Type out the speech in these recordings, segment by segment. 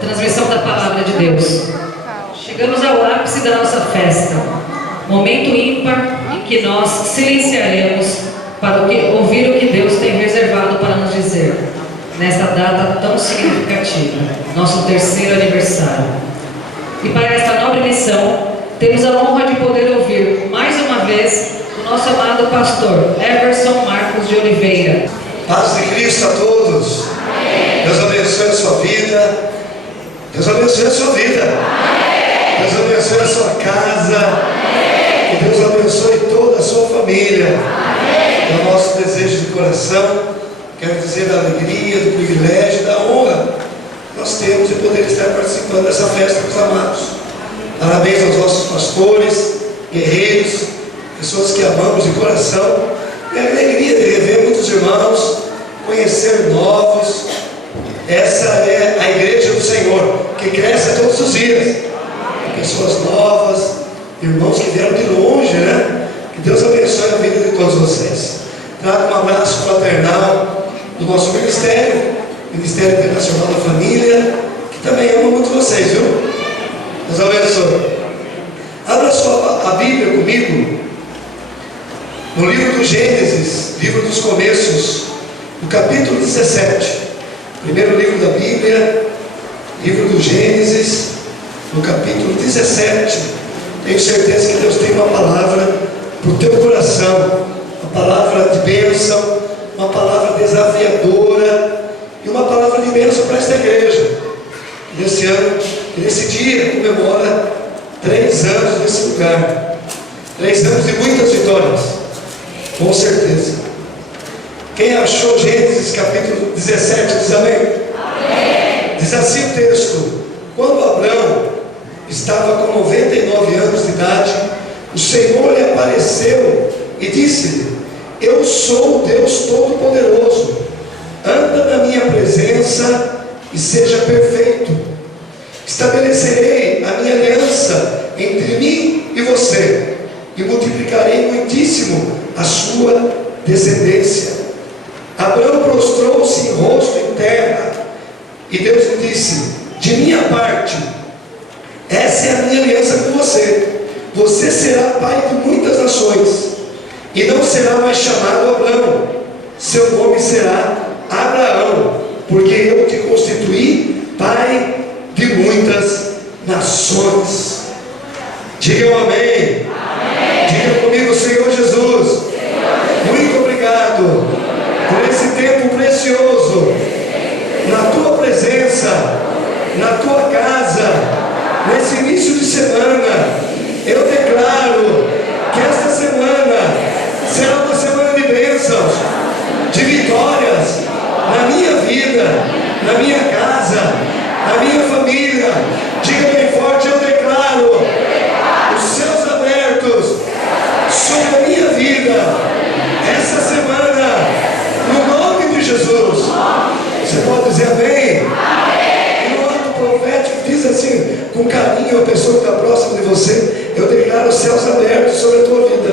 Transmissão da Palavra de Deus. Chegamos ao ápice da nossa festa, momento ímpar em que nós silenciaremos para ouvir o que Deus tem reservado para nos dizer, nesta data tão significativa, nosso terceiro aniversário. E para esta nobre missão, temos a honra de poder ouvir, mais uma vez, o nosso amado pastor Everson Marcos de Oliveira. Paz de Cristo a todos. Amém. Deus abençoe a sua vida. Deus abençoe a sua vida. Amém. Deus abençoe a sua casa. Amém. Que Deus abençoe toda a sua família. Amém. É o nosso desejo de coração. Quero dizer da alegria, do privilégio, da honra que nós temos de poder estar participando dessa festa dos amados. Parabéns aos nossos pastores, guerreiros, pessoas que amamos de coração. E a alegria de rever muitos irmãos, conhecer novos. Essa é a igreja do Senhor, que cresce todos os dias. Pessoas novas, irmãos que vieram de longe, né? Que Deus abençoe a vida de todos vocês. Trago um abraço fraternal do nosso ministério, Ministério Internacional da Família, que também ama muito vocês, viu? Deus abençoe. Abra a Bíblia comigo no livro do Gênesis, livro dos começos, no capítulo 17. Primeiro livro da Bíblia, livro do Gênesis, no capítulo 17. Tenho certeza que Deus tem uma palavra para o teu coração, uma palavra de bênção, uma palavra desafiadora e uma palavra de bênção para esta igreja. Nesse ano, nesse dia, comemora 3 anos nesse lugar, 3 anos de muitas vitórias, com certeza. Quem achou Gênesis capítulo 17 diz amém? Amém. Diz assim o texto: quando Abraão estava com 99 anos de idade, o Senhor lhe apareceu e disse-lhe: eu sou o Deus Todo-Poderoso, anda na minha presença e seja perfeito. Estabelecerei a minha aliança entre mim e você, e multiplicarei muitíssimo a sua descendência. Abraão prostrou-se em rosto em terra, e Deus lhe disse: de minha parte, essa é a minha aliança com você. Você será pai de muitas nações, e não será mais chamado Abraão, seu nome será Abraão, porque eu te constituí pai de muitas nações. Digam amém. Amém. Diga comigo: Senhor Jesus, muito obrigado por esse tempo precioso na tua presença, na tua casa, nesse início de semana. Eu declaro que esta semana será uma semana de bênçãos, de vitórias na minha vida, na minha casa, na minha família. Diga bem forte: eu declaro os céus abertos sobre a minha vida essa semana, no nome de Jesus. Você pode dizer amém? E no ato profético diz assim, com carinho, a pessoa que está próxima de você: eu declaro os céus abertos sobre a tua vida.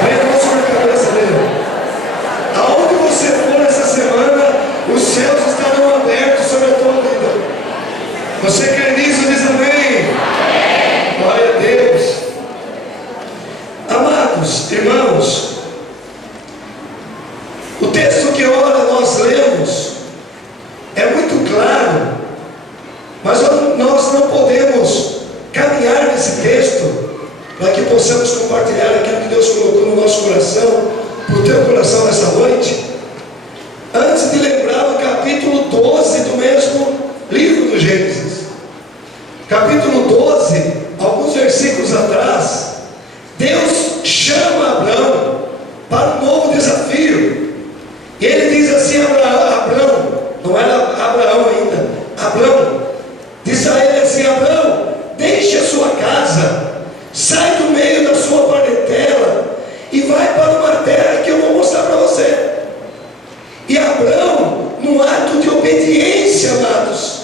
Põe a mão sobre a cabeça dele. Aonde você for essa semana, os céus estarão abertos sobre a tua vida. Você crê nisso? Diz amém. Glória a Deus. Amados irmãos, o texto que ora nós lemos é muito claro, mas nós não podemos caminhar nesse texto para que possamos compartilhar aquilo que Deus colocou no nosso coração, para o teu coração nessa noite, antes de lembrar o capítulo 12 do mesmo livro do Gênesis. Capítulo 12, alguns versículos atrás, Deus chama Abraão para um novo desafio. E ele diz assim: Abraão, não era Abraão ainda, Abraão, diz a ele assim: Abraão, deixe a sua casa, sai do meio da sua parentela e vai para uma terra que eu vou mostrar para você. E Abraão, num ato de obediência, amados,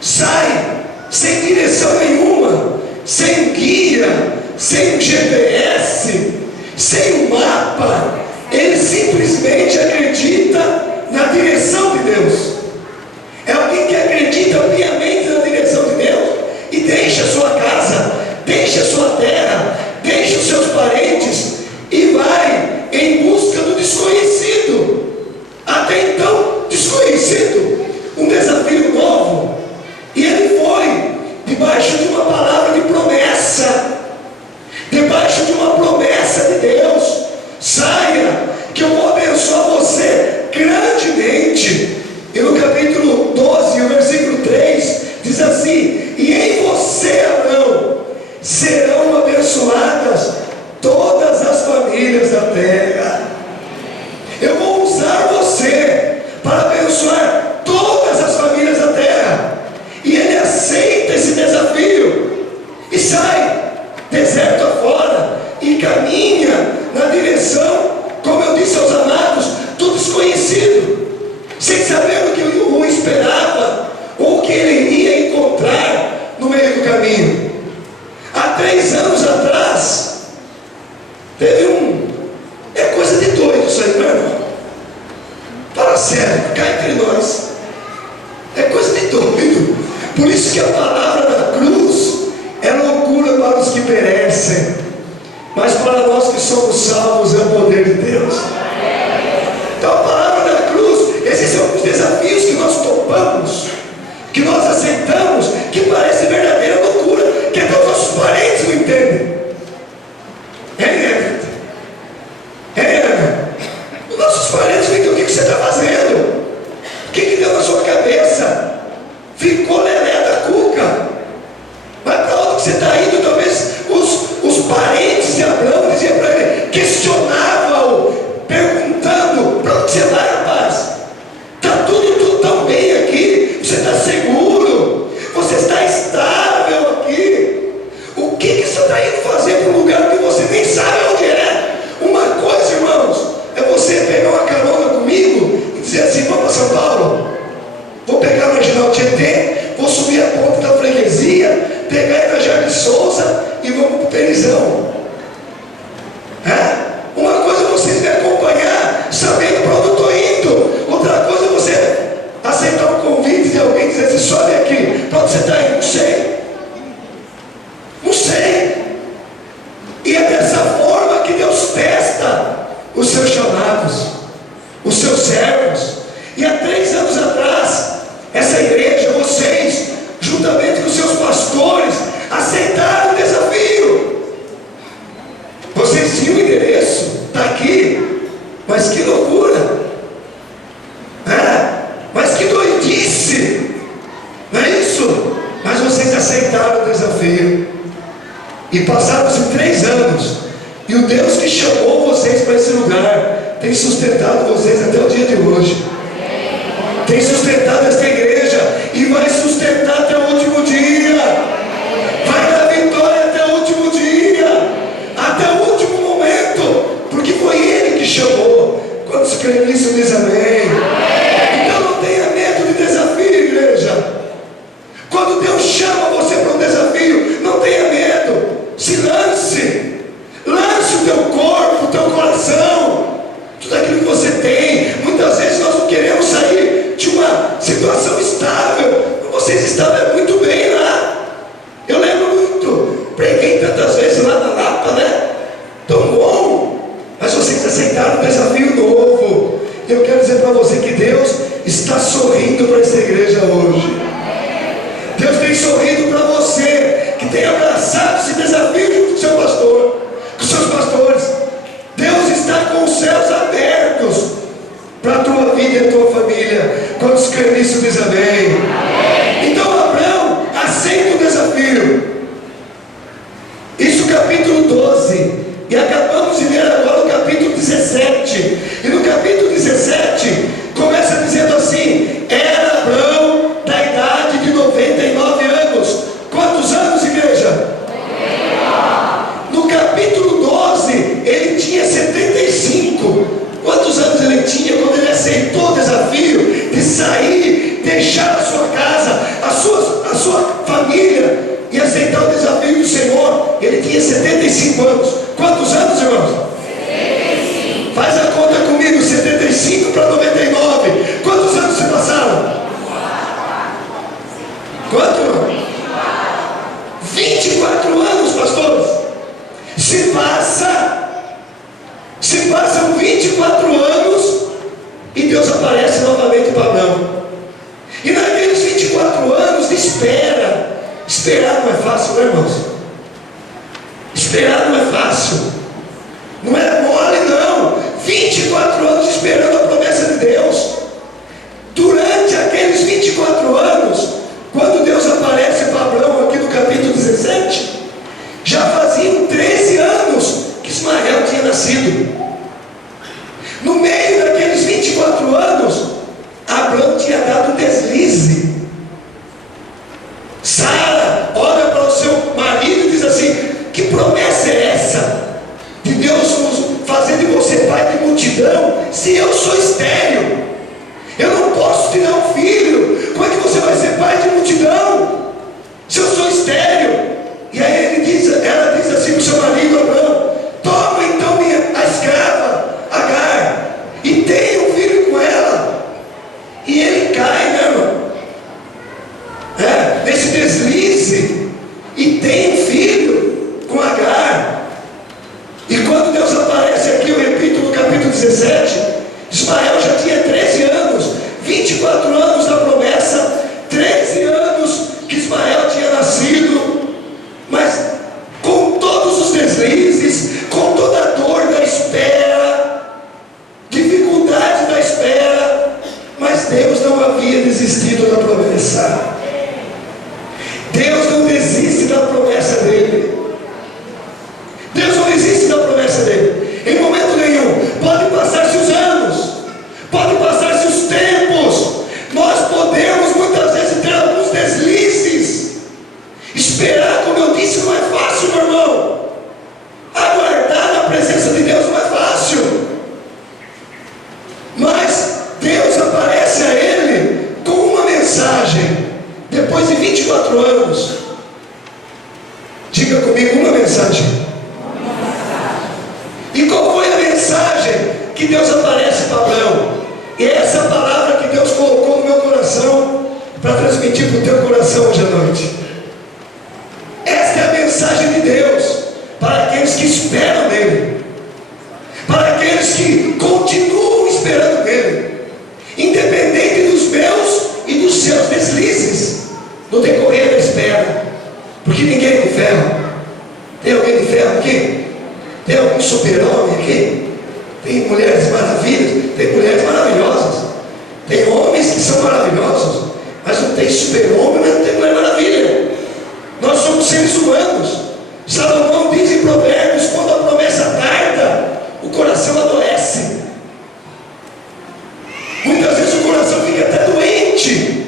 sai sem direção nenhuma, sem guia, sem GPS, sem mapa. Ele simplesmente acredita na direção de Deus. É alguém que acredita doido. Por isso que a palavra da cruz é loucura para os que perecem, mas para nós que somos salvos é o poder de Deus. Então a palavra da cruz, esses são os desafios que nós topamos, que nós aceitamos, que parece verdadeira loucura, que até os nossos parentes não entendem. Os nossos parentes não entendem o que você está fazendo, o que deu na sua cabeça, ficou lelé da cuca, mas para onde você está indo? Talvez os parentes de Abraão diziam para ele, questionavam, perguntando, para onde você vai, rapaz? Está tudo tão bem aqui, você está seguro, você está estável aqui, o que você está indo fazer para um lugar que você nem sabe onde é? Uma coisa, irmãos, é você pegar uma carona comigo e dizer assim, vamos para São Paulo, vou pegar o Marginal Tietê, vou subir a ponte da freguesia, pegar a Itajar de Souza e vamos para o Perizão. Uma coisa é vocês me acompanhar, sabendo para onde eu estou indo. Outra coisa é você aceitar um convite de alguém e dizer assim, sobe aqui, para onde você está indo? Não sei. Não sei. E é dessa forma que Deus testa os seus chamados, os seus servos. E há 3 anos atrás, essa igreja, vocês, juntamente com os seus pastores, aceitaram o desafio. Vocês tinham o endereço, está aqui, mas que loucura, mas que doidice, não é isso? Mas vocês aceitaram o desafio, e passaram-se 3 anos, e o Deus que chamou vocês para esse lugar, tem sustentado vocês até o dia de hoje, tem sustentado esta igreja, e vai sustentar até o último dia, vai dar vitória até o último dia, até o último momento, porque foi Ele que chamou. Quando se crê nisso, diz amém. Então não tenha medo de desafio, igreja. Quando Deus chama você para um desafio, não tenha medo, se lance, lance o teu corpo, o teu coração, tudo aquilo que você tem. Muitas vezes nós não queremos sair de uma situação estável. Vocês estavam muito bem lá, eu lembro muito, preguei tantas vezes lá na Lapa, né? Tão bom, mas vocês aceitaram um desafio novo. Eu quero dizer para você que Deus está sorrindo para essa igreja hoje. Deus tem sorrido para você que tem abraçado esse desafio junto com o seu pastor, com os seus pastores. Deus está com os céus abertos para a tua vida e a tua família. Quando se crê nisso, diz amém. Então Abraão aceita o desafio. Isso capítulo 12. E acabamos de ler agora o capítulo 17. E no capítulo 17 começa dizendo assim: era Abraão da idade de 99 anos. Quantos anos, igreja? 99. No capítulo 12 ele tinha 75. Quantos anos ele tinha quando ele aceitou o desafio de sair, deixar a sua casa, a sua família e aceitar o desafio do Senhor? Ele tinha 75 anos. Quantos anos, irmãos? 75. Faz a conta comigo, 75 para 99. Quantos anos se passaram? Quanto? 24 anos, pastores. Se passam 24 anos e Deus aparece novamente para Abraão. E naqueles 24 anos de espera, esperar não é fácil, né, irmãos? Esperar não é fácil, não é mole, não. 24 anos esperando a promessa de Deus. Durante aqueles 24 anos, quando Deus aparece para Abraão aqui no capítulo 17, já faziam 13 anos que Ismael tinha nascido. No meio daqueles 24 anos, Abraão tinha dado um deslize. Sara olha para o seu marido e diz assim: que promessa é essa? De Deus fazer de você pai de multidão, se eu sou deslizes. Esperar, como eu disse, não é fácil, meu irmão. Aguardar na presença de Deus não é fácil. Mas Deus aparece a ele com uma mensagem. Depois de 24 anos. Diga comigo, uma mensagem. E qual foi a mensagem que Deus aparece para Abraão? E essa é a palavra que Deus colocou no meu coração para transmitir para o teu coração hoje à noite. Esta é a mensagem de Deus para aqueles que esperam nele, para aqueles que continuam esperando nele, independente dos meus e dos seus deslizes, no decorrer da espera, porque ninguém é de ferro. Tem alguém de ferro aqui? Tem algum super-homem aqui? Tem mulheres maravilhas, tem mulheres maravilhosas, tem homens que são maravilhosos, mas não tem super-homem, mas não tem mulher maravilha. Nós somos seres humanos. Salomão diz em Provérbios: quando a promessa tarda, o coração adoece. Muitas vezes o coração fica até doente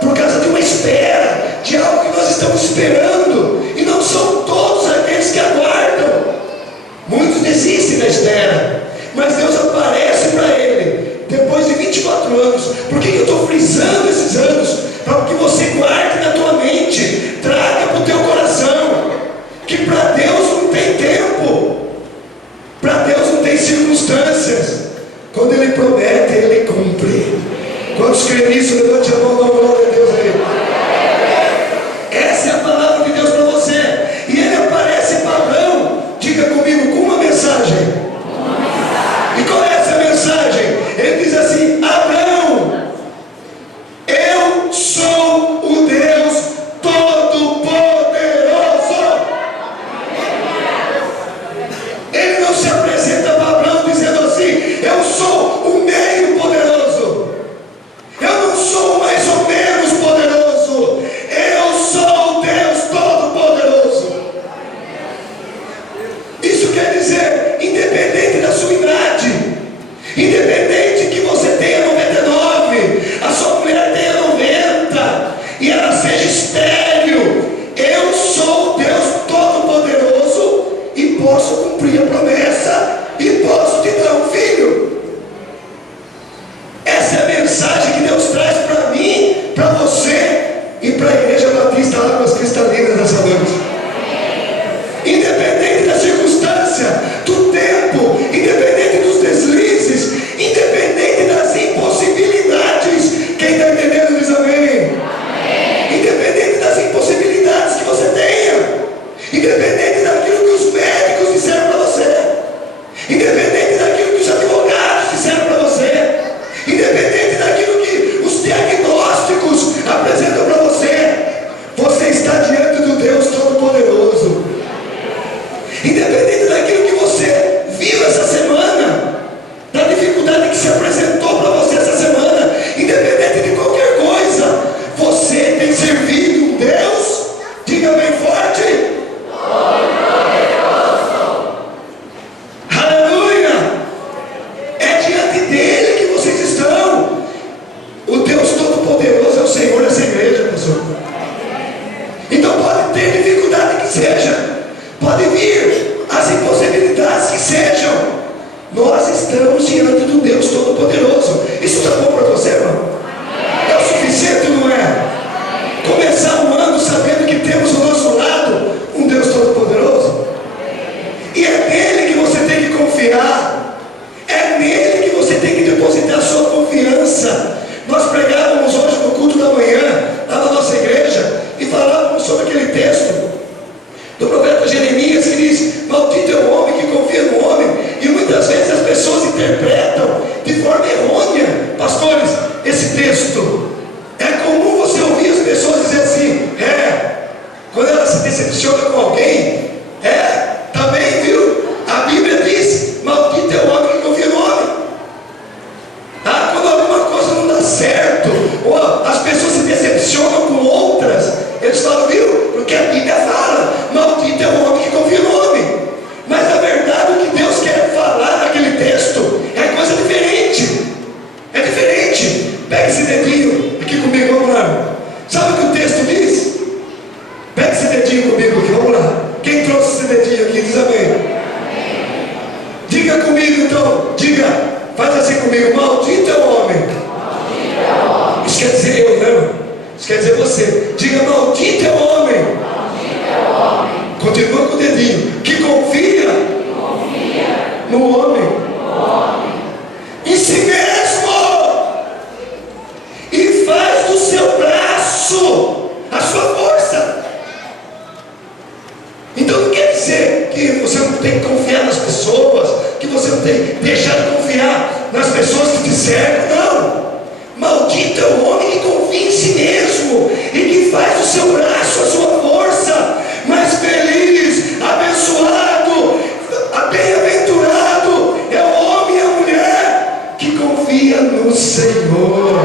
por causa de uma espera, de algo que nós estamos esperando, e não são todos aqueles que aguardam. Muitos desistem da espera, mas Deus aparece para ele depois de 24 anos. Por que eu estou frisando esses anos? Para que você guarde na tua mente, traga para o teu coração, que para Deus não tem tempo, para Deus não tem circunstâncias. Quando Ele promete, Ele cumpre. Quantos creem nisso? Levante a mão, dá glória a Deus aí. Essa é a palavra de Deus para você. E Ele aparece para Abraão, diga comigo, com uma mensagem. E qual é essa mensagem? Ele diz assim: Abraão, eu sou o Deus Todo-Poderoso. Ele não se apresenta para Abraão dizendo assim: eu sou o meio poderoso, eu não sou mais ou menos poderoso, eu sou o Deus Todo-Poderoso. Isso quer dizer, independente da sua idade, independente que você tenha 99, a sua mulher tenha 90 e ela seja estéril, eu sou o Deus Todo-Poderoso e posso cumprir a promessa e posso te dar um filho. Essa é a mensagem que Deus traz para mim, para você e para a Igreja Batista Águas Cristalinas nessa noite. Independente da circunstância, do tempo, independente dos deslizes, independente das impossibilidades, quem está entendendo diz amém. Independente das impossibilidades que você tenha, independente daquilo que os médicos disseram para você, independente daquilo que os advogados disseram para você, independente daquilo que os diagnósticos apresentam para você, você está diante do Deus Todo-Poderoso. Independente daquilo que você viu essa semana, da dificuldade que se apresentou para você essa semana, independente de qualquer coisa, você tem servido um Deus, diga bem forte, aleluia. É diante dele que vocês estão. O Deus Todo-Poderoso é o Senhor dessa igreja, pastor. Então pode ter dificuldade que seja, pode vir as impossibilidades que sejam, nós estamos diante do Deus Todo-Poderoso. Isso está bom para você, irmão? É o suficiente, não é? Começar um ano sabendo que temos ao nosso lado um Deus Todo-Poderoso, e é nele que você tem que confiar, é nele que você tem que depositar a sua confiança. Nós pregávamos hoje no culto da manhã, lá na nossa igreja, e falávamos sobre aquele texto do profeta Jeremias, que diz: maldito é o homem que confia no homem. E muitas vezes as pessoas interpretam de forma errônea, pastores, esse texto. É comum você ouvir as pessoas dizer assim: quando ela se decepciona com alguém, também, viu? A Bíblia diz: maldito é o homem que confia no homem. Quando alguma coisa não dá certo, ou as pessoas se decepcionam com outras, eles falam: viu? Porque a Bíblia fala: maldito é o homem que confia no homem. Mas na verdade o que Deus quer falar naquele texto é coisa diferente. É diferente. Pega esse dedinho aqui comigo, vamos lá. Sabe Isso quer dizer você. Diga: maldito é o homem. Continua com o dedinho. Que confia no homem. Em si mesmo. E faz do seu braço a sua força. Então não quer dizer que você não tem que confiar nas pessoas, que você não tem que deixar de confiar nas pessoas que te cercam. Não. Maldito é o homem que confia em si mesmo e que faz do seu braço a sua força. Mas feliz, abençoado, bem-aventurado é o homem e a mulher que confia no Senhor,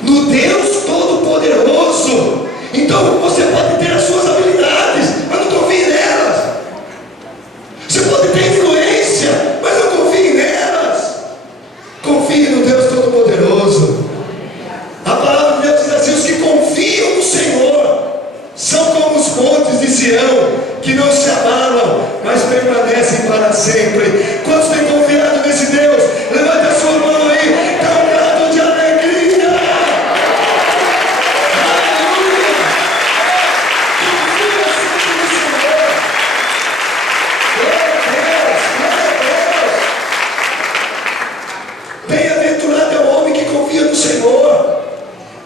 no Deus Todo-Poderoso. Então você pode ter as suas habilidades, mas não confie nelas. Você pode ter influência, mas não confie nelas. Confie no Deus Todo-Poderoso. A palavra de Deus diz assim: os que confiam no Senhor são como os montes de Sião, que não se abalam, mas permanecem para sempre. Quantos têm confiado nesse Deus? Levante a sua mão aí, dá um brado de alegria. Aleluia! Confia sempre no Senhor. Glória a Deus, glória a Deus. Bem-aventurado é o homem que confia no Senhor.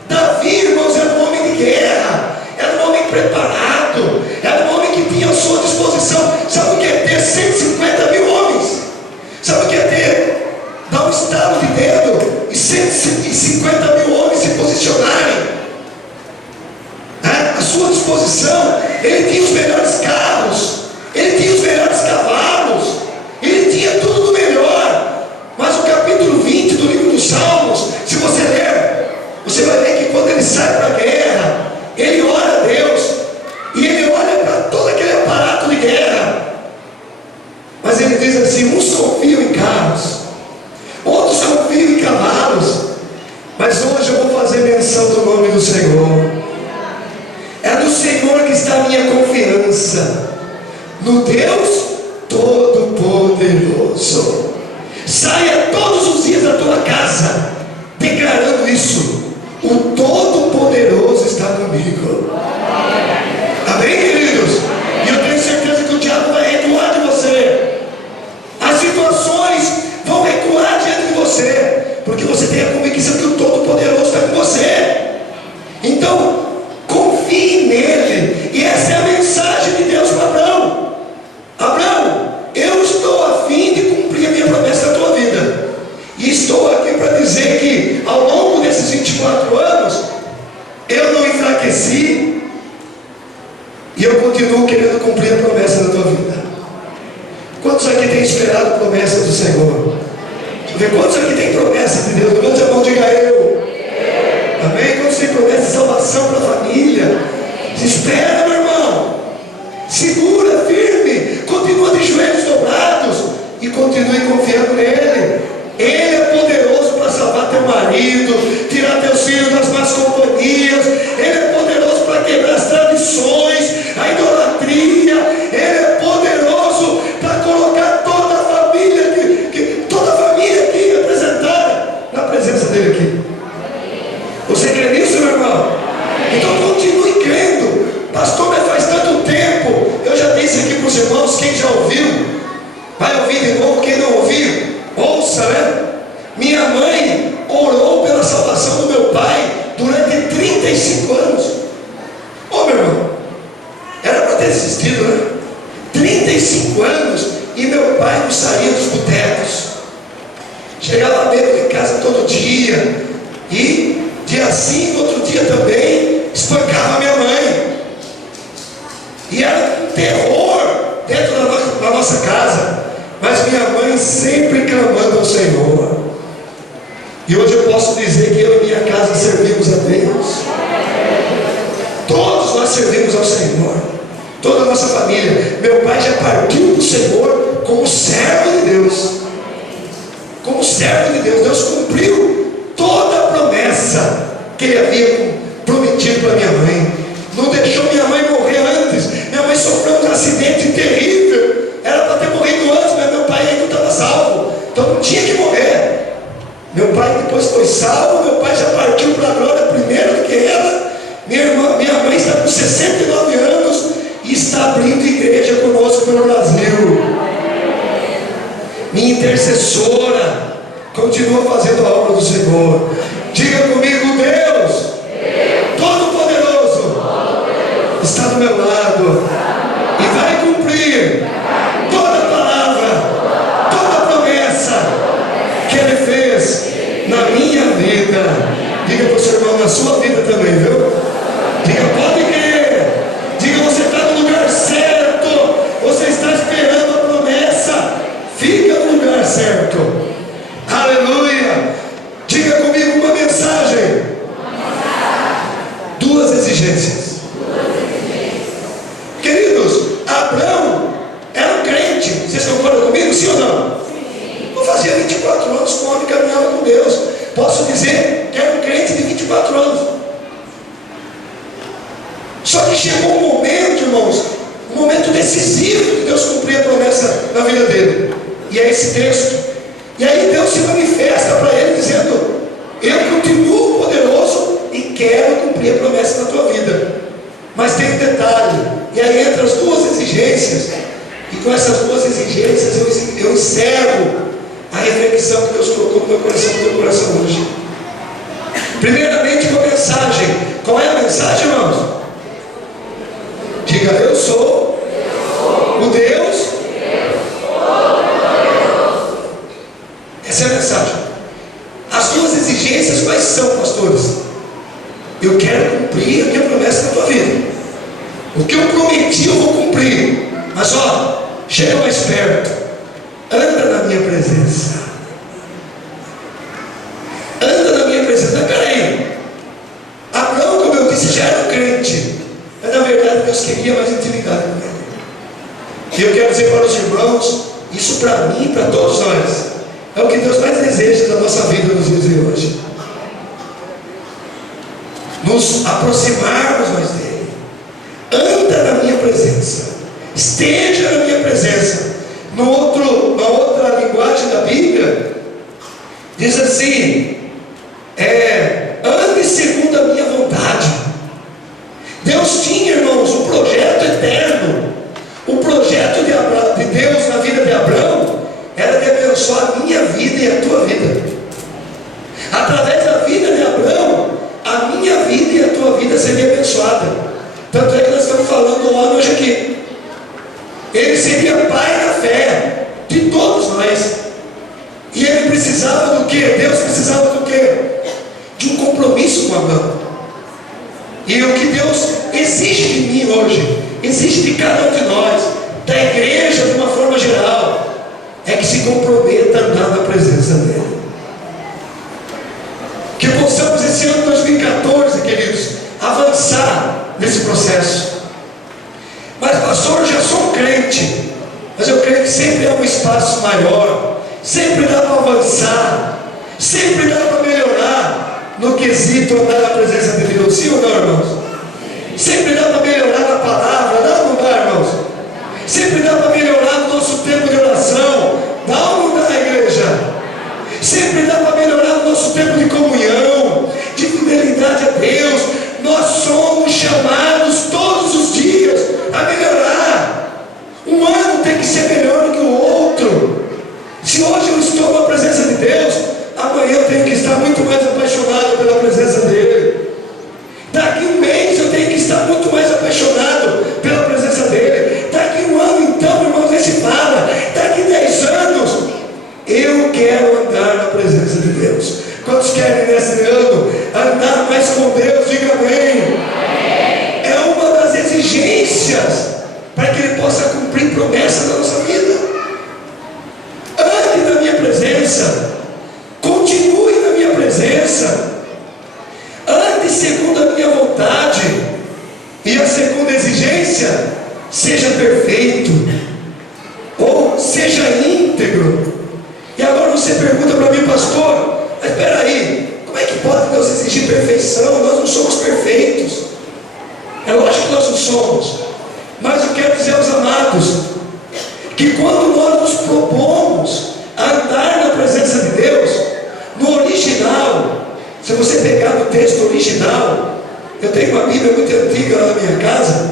Davi, irmãos, era um homem de guerra, era um homem preparado, era um homem que tinha à sua disposição. Sabe o que é ter 150 mil homens? Sabe o que é ter? Dar um estalo de dedo e 150 mil homens se posicionarem à sua disposição. Ele tinha os melhores carros, ele tinha os melhores cavalos, ele tinha tudo do melhor. Mas o capítulo 20 do livro dos Salmos, se você ler, você vai ver que quando ele sai para a guerra, ele ora a Deus e ele olha para todo aquele aparato de guerra. Mas ele diz assim: uns confiam em carros, outros confiam em cavalos, mas hoje eu vou fazer menção do nome do Senhor. É do Senhor que está a minha confiança, no Deus Todo-Poderoso. Saia todos os dias da tua casa declarando isso: o Todo-Poderoso está comigo. Amém, queridos? E eu tenho certeza que o diabo vai recuar de você. As situações vão recuar diante de você, porque você tem a convicção que o Todo-Poderoso está com você. Então, confie nele. E essa é a mensagem de Deus para Abraão. Abraão, eu estou a fim de cumprir a minha promessa na tua vida. E estou aqui para dizer que ao longo desses 24 anos, eu não enfraqueci e eu continuo querendo cumprir a promessa da tua vida. Quantos aqui têm esperado a promessa do Senhor? Deixa eu ver, quantos aqui têm promessa de Deus? Levante a mão, diga eu. Amém? Quantos têm promessa de salvação para a família? Se espera, meu irmão. Segura, firme, continua de joelhos dobrados e continue confiando nele. Ele é poderoso para salvar teu marido, tirar teus filhos das más companhias. Ele é poderoso para quebrar as tradições, a idolatria. Ele é poderoso para colocar toda a família aqui representada na presença dele aqui. Você crê nisso, meu irmão? Então continue crendo. Pastor, mas faz tanto tempo. Eu já disse aqui para os irmãos, quem já ouviu, vai ouvir de novo. Quem não ouviu, ouça, né? Minha mãe orou pela salvação do meu pai durante 35 anos. Ô, meu irmão, era para ter desistido, né? 35 anos e meu pai não saía dos botecos. Chegava dentro de casa todo dia e dia sim, outro dia também espancava minha mãe. E era um terror dentro da nossa casa. Mas minha mãe sempre clamando ao Senhor. E hoje eu posso dizer que eu e minha casa servimos a Deus. Todos nós servimos ao Senhor. Toda a nossa família. Meu pai já partiu do Senhor como servo de Deus. Como servo de Deus. Deus cumpriu toda a promessa que ele havia prometido para minha mãe. Não deixou minha mãe morrer antes. Minha mãe sofreu um acidente terrível. Era para ter morrido antes, mas meu pai ainda estava salvo. Então não tinha que morrer. Meu pai depois foi salvo mal, meu pai já partiu para a glória primeiro do que ela. Minha mãe está com 69 anos e está abrindo igreja conosco pelo Brasil. Minha intercessora continua fazendo a obra do Senhor. Diga comigo, Deus Todo-Poderoso está do meu lado e vai cumprir toda a palavra, toda a promessa que Ele fez na minha vida. Diga para o seu irmão, na sua vida também, viu? Diga, pode crer. Diga, você está no lugar certo. Você está esperando a promessa. Fica no lugar certo. Aleluia. Diga comigo uma mensagem. Duas exigências. Queridos, Abraão era um crente. Vocês concordam comigo, sim ou não? Não fazia 24 anos que o homem caminhava com Deus. Posso dizer que era um crente de 24 anos. Só que chegou um momento, irmãos, um momento decisivo de Deus cumprir a promessa na vida dele. E é esse texto. E aí Deus se manifesta para ele dizendo: eu continuo poderoso e quero cumprir a promessa na tua vida. Mas tem um detalhe. E aí entra as duas exigências. E com essas duas exigências eu encerro a reflexão que Deus colocou no meu coração, no teu coração hoje. Primeiramente, uma mensagem. Qual é a mensagem, irmãos? Diga, eu sou o Deus. Essa é a mensagem. As duas exigências quais são, pastores? Eu quero cumprir a minha promessa na tua vida. O que eu prometi eu vou cumprir. Mas ó, chega mais perto. Anda na minha presença. Anda na minha presença. Mas peraí, Abraão, como eu disse, já era um crente. Mas na verdade Deus queria mais intimidade com ele. E eu quero dizer para os irmãos, isso para mim e para todos nós, é o que Deus mais deseja da nossa vida nos dias de hoje. Nos aproximarmos mais dele. Anda na minha presença. Esteja na minha presença. Na outra linguagem da Bíblia, diz assim: ande segundo a minha vontade. Deus tinha, irmãos, um projeto eterno. O projeto de Deus na vida de Abraão era de abençoar a minha vida e a tua vida. Através da vida de Abraão, a minha vida e a tua vida seria abençoada. Tanto é que nós estamos falando hoje aqui. Ele seria pai da fé de todos nós. E ele precisava do quê? Deus precisava do quê? De um compromisso com Abraão. E o que Deus exige de mim hoje, exige de cada um de nós, da igreja de uma forma geral, é que se comprometa a andar na presença dele. Que possamos esse ano 2014, queridos, avançar nesse processo. Mas pastor, eu já sou um crente, mas eu creio que sempre há um espaço maior, sempre dá para avançar, sempre dá para melhorar no quesito andar na presença de Deus, sim ou não, irmãos? Sempre dá para melhorar na palavra, dá ou não dá, irmãos? Sempre dá para melhorar no nosso tempo de oração, dá ou não dá, igreja? Sempre dá para melhorar no nosso tempo de comunhão, de fidelidade a Deus. Nós somos chamados todos os dias a melhorar. Um ano tem que ser melhor do que o outro. Se hoje eu estou na presença de Deus, amanhã eu tenho que estar muito mais apaixonado pela presença dele. Daqui um mês eu tenho que estar muito mais apaixonado pela presença dele. Daqui um ano, então, irmãos, nem se fala. Daqui 10 anos, eu quero andar na presença de Deus. Quantos querem nesse ano andar mais com Deus? Diga amém. É uma das exigências para que Ele possa cumprir promessas da nossa vida. Ande na minha presença. Continue na minha presença. Ande segundo a minha vontade. E a segunda exigência: seja perfeito, ou seja íntegro. E agora você pergunta para mim, pastor, mas espera aí, como é que pode Deus exigir perfeição? Nós não somos perfeitos. É lógico que nós não somos, mas eu quero dizer aos amados que quando nós nos propomos a andar na presença de Deus, no original, se você pegar no texto original, eu tenho uma Bíblia muito antiga lá na minha casa,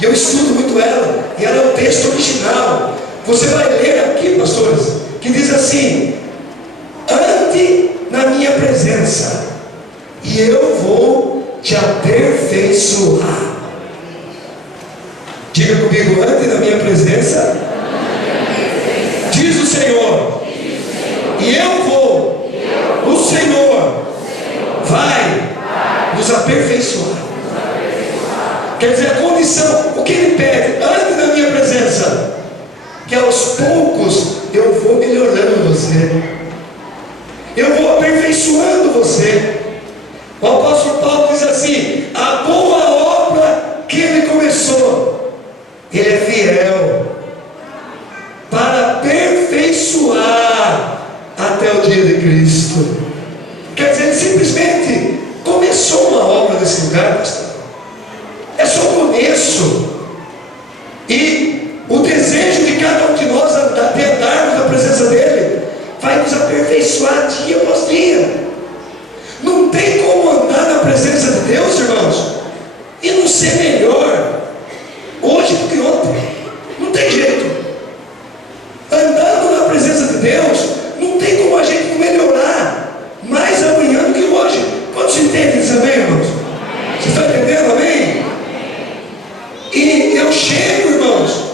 e eu estudo muito ela, e ela é o texto original. Você vai ler aqui, pastores, que diz assim: ande na minha presença, e eu vou te aperfeiçoar. Diga comigo: ande na minha presença, diz o Senhor, e eu vou, o Senhor vai nos aperfeiçoar. Quer dizer, a condição, o que Ele pede: ande na minha presença, que aos poucos eu vou melhorando você, eu vou aperfeiçoando você. O apóstolo Paulo diz assim: a boa obra que Ele começou, Ele é fiel para aperfeiçoar até o dia de Cristo. Quer dizer, Ele simplesmente começou uma obra nesse lugar, pastor. É só o começo. E o desejo de cada um de nós de andarmos na presença dEle vai nos aperfeiçoar dia após dia. Não tem como andar na presença de Deus, irmãos, e não ser melhor hoje do que ontem. Não tem jeito. Andando na presença de Deus, não tem como a gente melhorar mais amanhã do que hoje. Quantos entendem isso, amém, irmãos? Vocês estão entendendo, amém? E eu chego, irmãos,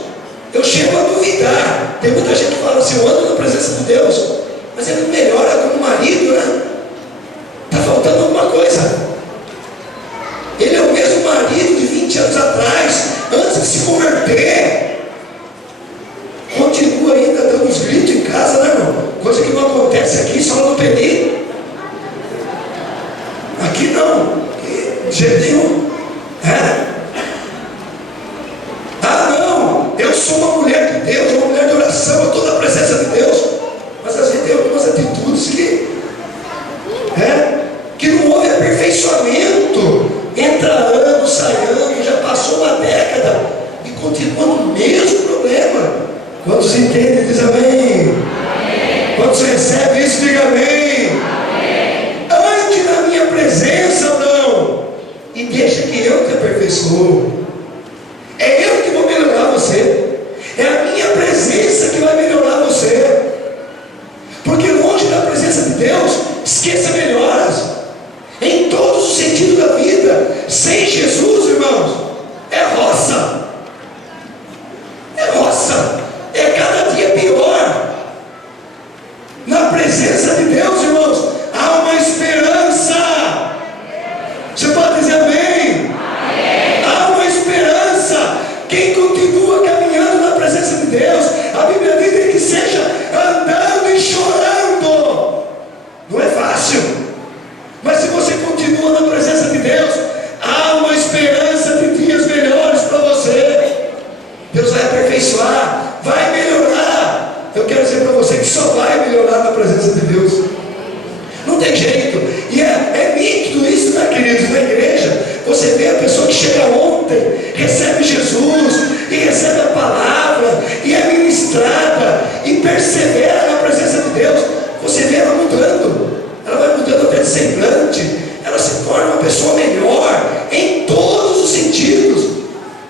eu chego a duvidar. Tem muita gente que fala assim: eu ando na presença de Deus, mas ele não melhora como marido, né? Está faltando alguma coisa. Ele é o mesmo marido de 20 anos atrás, antes de se converter. Continua ainda dando uns gritos em casa, né, irmão? Coisa que não acontece aqui, só no Peri. Aqui não, de jeito nenhum. Ah, não, eu sou uma mulher de Deus, uma mulher de oração, eu estou na presença de Deus. Mas às vezes tem algumas atitudes que não houve aperfeiçoamento. Entra ano, sai ano, já passou uma década e continua no mesmo problema. Quantos entendem, diz amém? Quantos recebem isso, diga amém. Ande na minha presença, não, e deixa que eu te aperfeiçoo. É eu que vou melhorar você, é a minha presença que vai melhorar você. Porque longe da presença de Deus, esqueça melhoras em todos os sentidos da vida. Sem Jesus, irmãos, é roça, é cada dia pior. Na presença de Deus, irmãos, há uma esperança. Você pode dizer amém? Há uma esperança. Quem continua caminhando na presença de Deus, a Bíblia diz que seja andando e chorando. Não é fácil, mas se você continua na presença de Deus, há uma esperança de dias melhores para você. Deus vai aperfeiçoar, vai melhorar. Eu quero dizer para você que só vai melhorar na presença de Deus. Não tem jeito. E é nítido isso, né, queridos? Na igreja, você vê a pessoa que chega ontem, recebe Jesus, e recebe a palavra, e é ministrada, e persevera na presença de Deus. Você vê ela mudando, ela vai mudando até de semblante, ela se torna uma pessoa melhor, em todos os sentidos.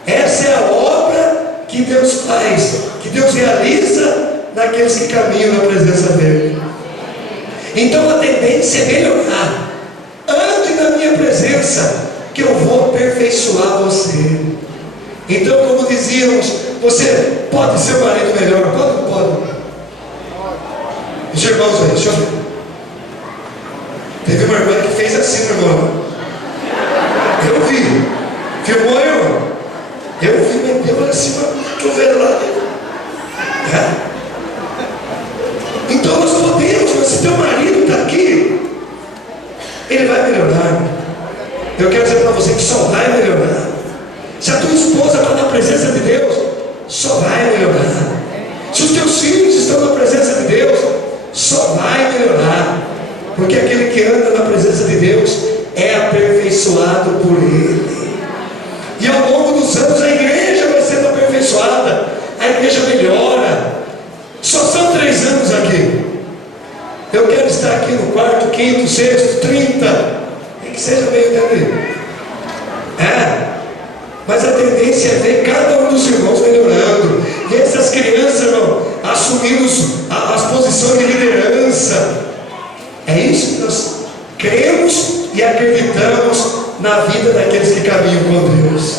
Essa é a obra que Deus faz, que Deus realiza naqueles que caminham na presença dEle. Então a tendência é melhorar. Ande na minha presença, que eu vou aperfeiçoar você. Então, como dizíamos, você pode ser o marido melhor, pode ou não pode? Os irmãos aí, deixa eu ver. Teve uma irmã que fez assim, meu irmão. Eu vi. Filmou, irmão? Eu vi, mas deu lá em cima, chovendo lá. Então nós podemos, mas se teu marido está aqui, ele vai melhorar. Eu quero dizer para você que só vai melhorar. Se a tua esposa está na presença de Deus, só vai melhorar. Se os teus filhos estão na presença de Deus, só vai melhorar. Porque aquele que anda na presença de Deus é aperfeiçoado por Ele. E ao longo dos anos a igreja vai sendo aperfeiçoada, a igreja melhora. Só são 3 anos aqui. Eu quero estar aqui no 4º, 5º, 6º, 30. tendência é ver cada um dos irmãos melhorando, ver essas crianças, irmão, assumindo as posições de liderança. É isso que nós cremos e acreditamos na vida daqueles que caminham com Deus.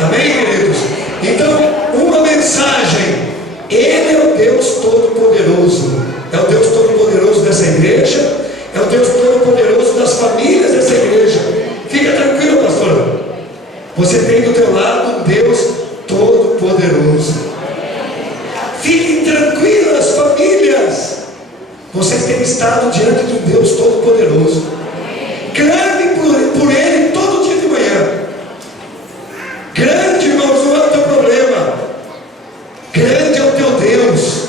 Amém, queridos? Então, uma mensagem: Ele é o Deus Todo-Poderoso. É o Deus Todo-Poderoso dessa igreja, é o Deus Todo-Poderoso das famílias dessa igreja. Fica tranquilo, pastor. Você tem do teu lado um Deus Todo-Poderoso. Fiquem tranquilas, famílias. Vocês têm estado diante de um Deus Todo-Poderoso. Clame por Ele todo dia de manhã. Grande, irmãos, não é o teu problema. Grande é o teu Deus.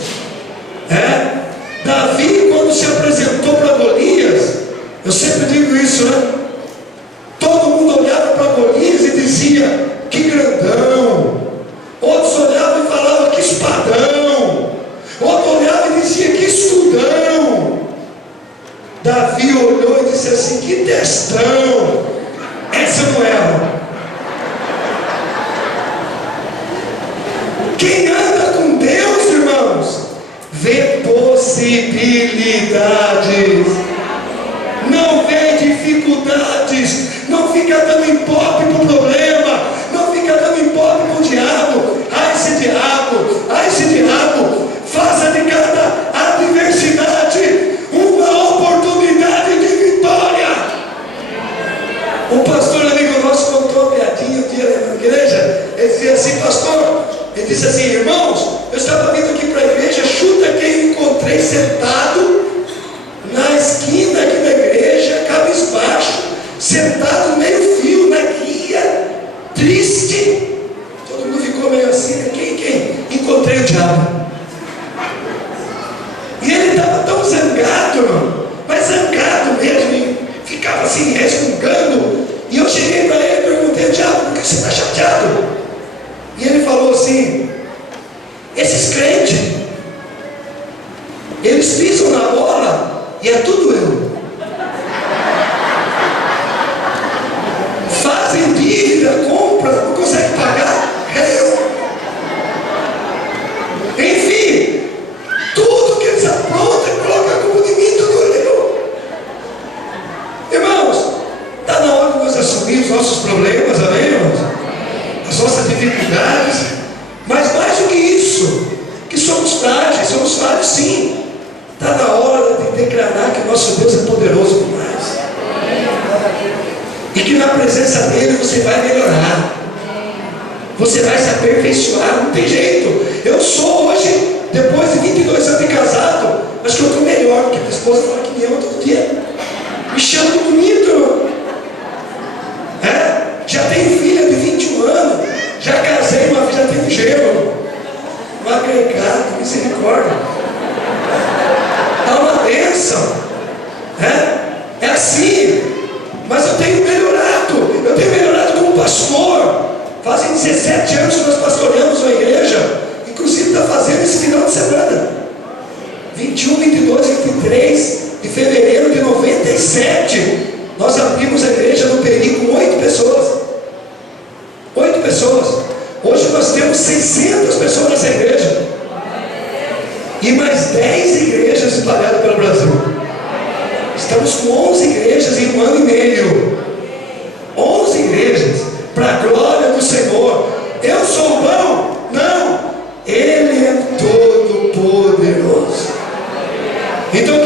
Davi, quando se apresentou para Golias, eu sempre digo isso, né? Todo mundo olhava para Golias e dizia: que grandão. Outros olhavam e falavam: que espadão. Outro olhava e dizia: que escudão. Davi olhou e disse assim: que testão. Essa não era. Quem anda com Deus, irmãos, vê possibilidades, não vê dificuldades, não fica dando ibope para o problema, não fica dando ibope para o diabo. Ai, esse diabo, faça de cada adversidade uma oportunidade de vitória. Um pastor amigo nosso contou uma piadinha um dia na igreja. Ele dizia assim: pastor, ele disse assim: irmãos, eu estava vindo aqui para a igreja, chuta quem encontrei sentado na esquina aqui da igreja, cabisbaixo, sentado meio fio na guia, triste. Todo mundo ficou meio assim, né? Quem? Encontrei o diabo. E ele estava tão zangado, irmão, mas zangado mesmo, e ficava assim, resmungando. E eu cheguei para ele e perguntei: diabo, por que você está chateado? E ele falou assim: esses crentes, eles pisam na bola e é tudo eu. Fazem dívida, compram, não conseguem pagar, é eu. Enfim, tudo que eles aprontam, coloca a culpa de mim, tudo eu. Irmãos, está na hora de nós assumir os nossos problemas, amém, irmãos? As nossas dificuldades, mas mais do que isso, que somos frágeis sim. Está na hora de declarar que nosso Deus é poderoso demais, e que na presença dele você vai melhorar, você vai se aperfeiçoar. Não tem jeito. Eu sou hoje, depois de 22 anos de casado, acho que eu estou melhor, porque minha esposa fala que me ama todo dia, me chama de bonito. Já tenho filha de 21 anos, já casei uma vez, já tenho gelo, um agregado, misericórdia. Dá uma bênção. É assim. Mas eu tenho melhorado como pastor. Fazem 17 anos que nós pastoreamos uma igreja, inclusive está fazendo esse final de semana, 21, 22, 23 de fevereiro de 97. Nós abrimos a igreja no Peri com 8 pessoas. 8 pessoas. Hoje nós temos 600 pessoas nessa igreja. E mais 10 igrejas espalhadas pelo Brasil. Estamos com 11 igrejas em 1 ano e meio. 11 igrejas, para a glória do Senhor. Eu sou bom? Não. Ele é todo poderoso. Então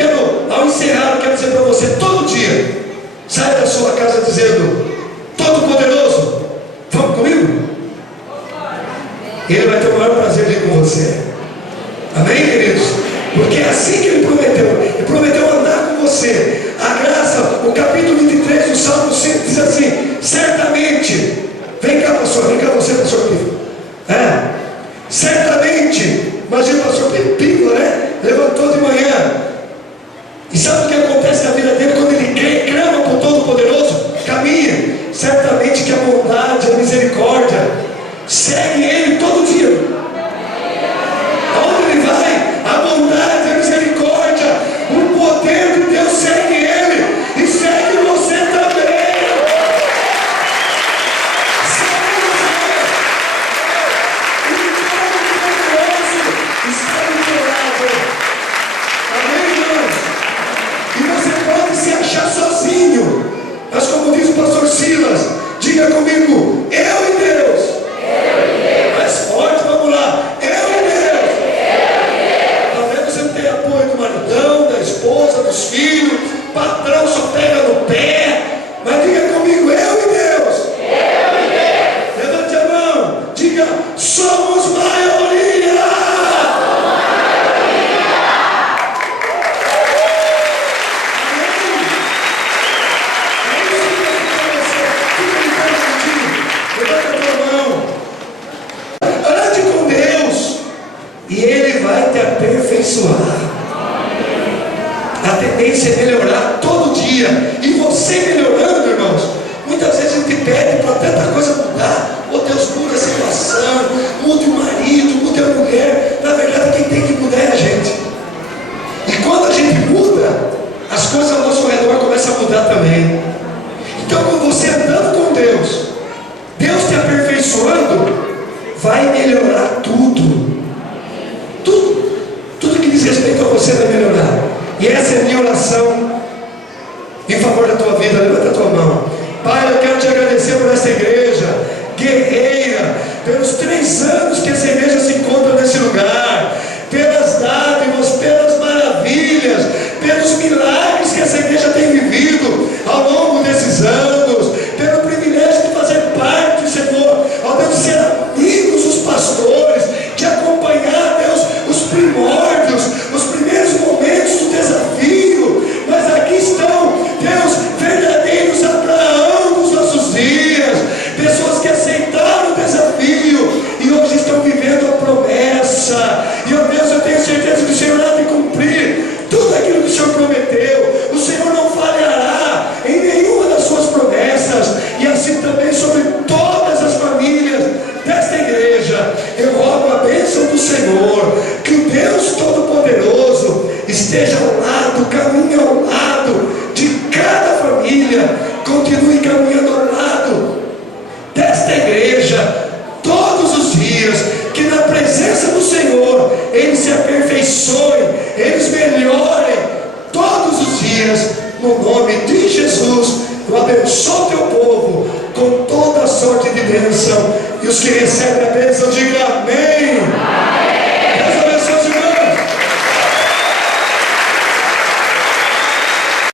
ao encerrar, eu quero dizer para você, todo dia, sai da sua casa dizendo: todo poderoso, vamos comigo? Ele vai ter o maior prazer de ir com você. Amém, queridos? Porque é assim que ele prometeu. Ele prometeu andar com você. A graça, o capítulo 23 do Salmo 100 diz assim: certamente, vem cá você, pastor Pícola. Certamente, imagina o pastor Pícola, né? Levantou de manhã. E sabe o que acontece na vida dele quando ele clama por Todo-Poderoso? Caminha. Certamente que a bondade, a misericórdia segue ele todo dia. Aonde ele vai, a bondade, a misericórdia, o poder de Deus segue ele e segue você também. Segue você. como diz o pastor Silas, diga comigo, eu e Deus. Mais forte, vamos lá. Eu e Deus. Talvez você não tenha apoio do maridão, da esposa, dos filhos, patrão só pega no pé, mas diga comigo, eu e Deus. Levante a mão, diga, somos maioria. Levanta a tua mão. Ande com Deus e Ele vai te aperfeiçoar. A tendência é melhorar todo dia. E você melhorando, irmãos, muitas vezes a gente pede para tanta coisa mudar. Oh Deus, muda a situação, muda o marido, muda a mulher. Na verdade, quem tem que mudar é a gente. E quando a gente muda, as coisas ao nosso redor começam a mudar também. Então, quando você andando com Deus, Deus te aperfeiçoando, vai melhorar tudo. Tudo que diz respeito a você vai melhorar. E essa é a minha oração em favor da tua vida. Levanta a tua mão. Pai, eu quero te agradecer por essa igreja guerreira, pelos 3 anos que essa igreja se encontra nesse lugar, pelas dádivas, pelas maravilhas, pelos milagres que essa igreja tem vivido ao longo desses anos, pelo privilégio de fazer parte, Senhor, ao Deus, de ser amigos dos pastores, de acompanhar, Deus, os primórdios, os primeiros momentos do desafio. Mas aqui estão, Deus, verdadeiros Abraão dos nossos dias, pessoas que aceitaram o desafio e hoje estão vivendo a promessa. E, ó Deus, eu tenho certeza que o Senhor há de cumprir tudo aquilo que o Senhor prometeu. O Senhor não falhará em nenhuma das suas promessas, e assim também sobre todas as famílias desta igreja. Eu rogo a bênção do Senhor, que o Deus Todo-Poderoso esteja ao lado, caminhe ao lado de cada família, continue caminhando ao lado desta igreja todos os dias, que na presença do Senhor eles se aperfeiçoem, eles melhorem todos os dias, no nome de Jesus. Eu abençoo o teu povo com toda a sorte de bênção, e os que recebem a bênção digam amém.